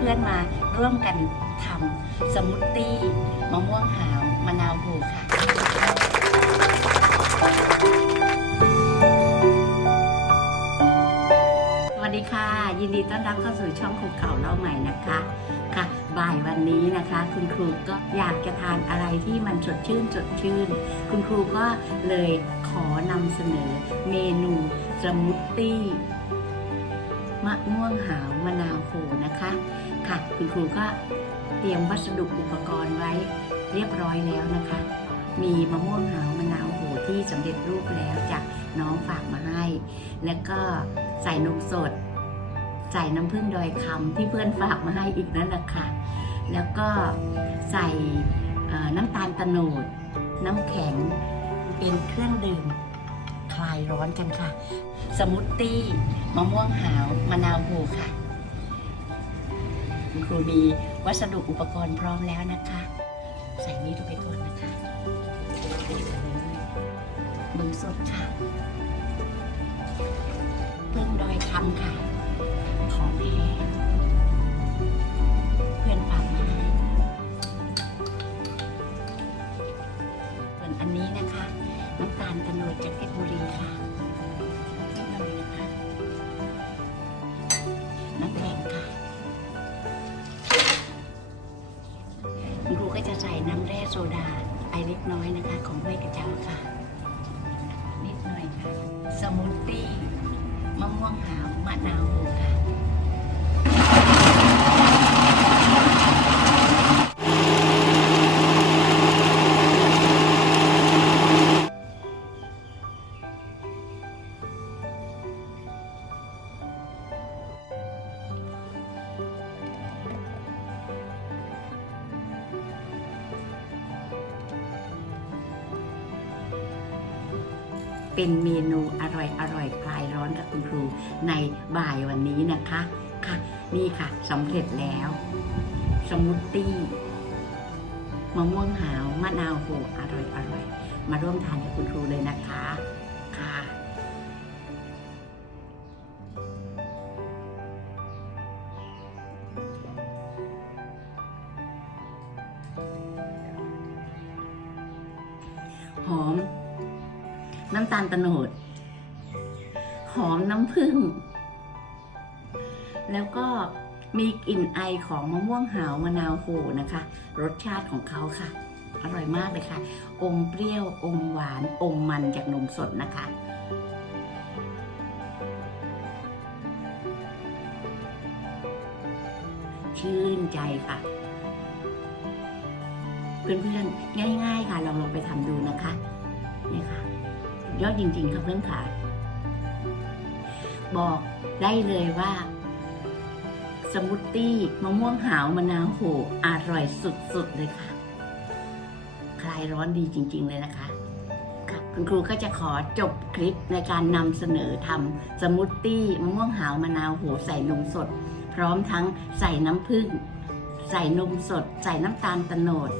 พื่อนๆมาร่วมกันทำสมูทตี้มะม่วงหาวมะนาวโหค่ะ สวัสดีค่ะ ยินดีต้อนรับเข้าสู่ช่องครูเก่าเล่าใหม่นะคะค่ะบ่ายวันนี้นะคะ คุณครูก็อยากจะทานอะไรที่มันสดชื่นสดชื่น คุณครูก็เลยขอนำเสนอเมนูสมูทตี้มะม่วงหาวมะนาวโหนะคะ ค่ะ คุณครูก็เตรียมวัสดุอุปกรณ์ไว้เรียบร้อยแล้วนะคะ มีมะม่วงหาวมะนาวโหที่สำเร็จรูปแล้วจากน้องฝากมาให้ แล้วก็ใส่นมสด ใส่น้ำผึ้งดอยคำที่เพื่อนฝากมาให้อีกนั่นแหละค่ะ แล้วก็ใส่น้ำตาลตะโนด น้ำแข็งเป็นเครื่องดื่มคลายร้อนกันค่ะ สมูทตี้มะม่วงหาวมะนาวโหค่ะ คุณครูมีวัสดุอุปกรณ์พร้อมแล้วนะคะ ใส่นี้ลงไปก่อนนะคะมือสดค่ะเพิ่งดอยคำค่ะ ของแท้เพื่อนฝากมาให้ส่วนอันนี้นะคะ น้ำตาลตะโนดจากเพชรบุรีค่ะ โซดาไอเล็กน้อยนะคะ ของห้วยกระเจ้าค่ะ นิดหน่อยค่ะ สมูทตี้มะม่วงหาวมะนาวค่ะ เป็นเมนูอร่อยอร่อยคลายร้อนกับคุณครูในบ่ายวันนี้นะคะค่ะนี่ค่ะสำเร็จแล้ว สมูทตี้มะม่วงหาวมะนาวโหอร่อยอร่อย มาร่วมทานกับคุณครูเลยนะคะค่ะ น้ำตาลตะโนด หอมน้ำผึ้ง แล้วก็มีกลิ่นไอของมะม่วงหาวมะนาวโหนะคะ รสชาติของเขาค่ะ อร่อยมากเลยค่ะ อมเปรี้ยว อมหวาน อมมันจากนมสดนะคะชื่นใจค่ะ เพื่อนๆ ง่าย ๆ ค่ะลองลองไปทำดูนะคะ ยอดจริงๆค่ะเพื่อนค่ะ บอกได้เลยว่าสมูทตี้มะม่วงหาวมะนาวโหอร่อยสุดๆเลยค่ะ คลายร้อนดีจริง ๆ เลยนะคะค่ะคุณครูก็จะขอจบคลิปในการนำเสนอทำสมูทตี้มะม่วงหาวมะนาวโหใส่นมสด พร้อมทั้งใส่น้ำผึ้งใส่นมสด ใส่น้ำตาลตะโนด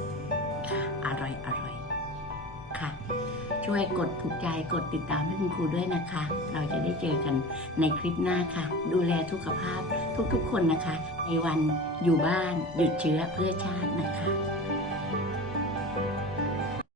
ค่ะ ช่วยกดถูกใจกดติดตามให้คุณครูด้วยนะคะ เราจะได้เจอกันในคลิปหน้าค่ะ ดูแลสุขภาพทุกๆคนนะคะ ในวันอยู่บ้านหยุดเชื้อเพื่อชาตินะคะ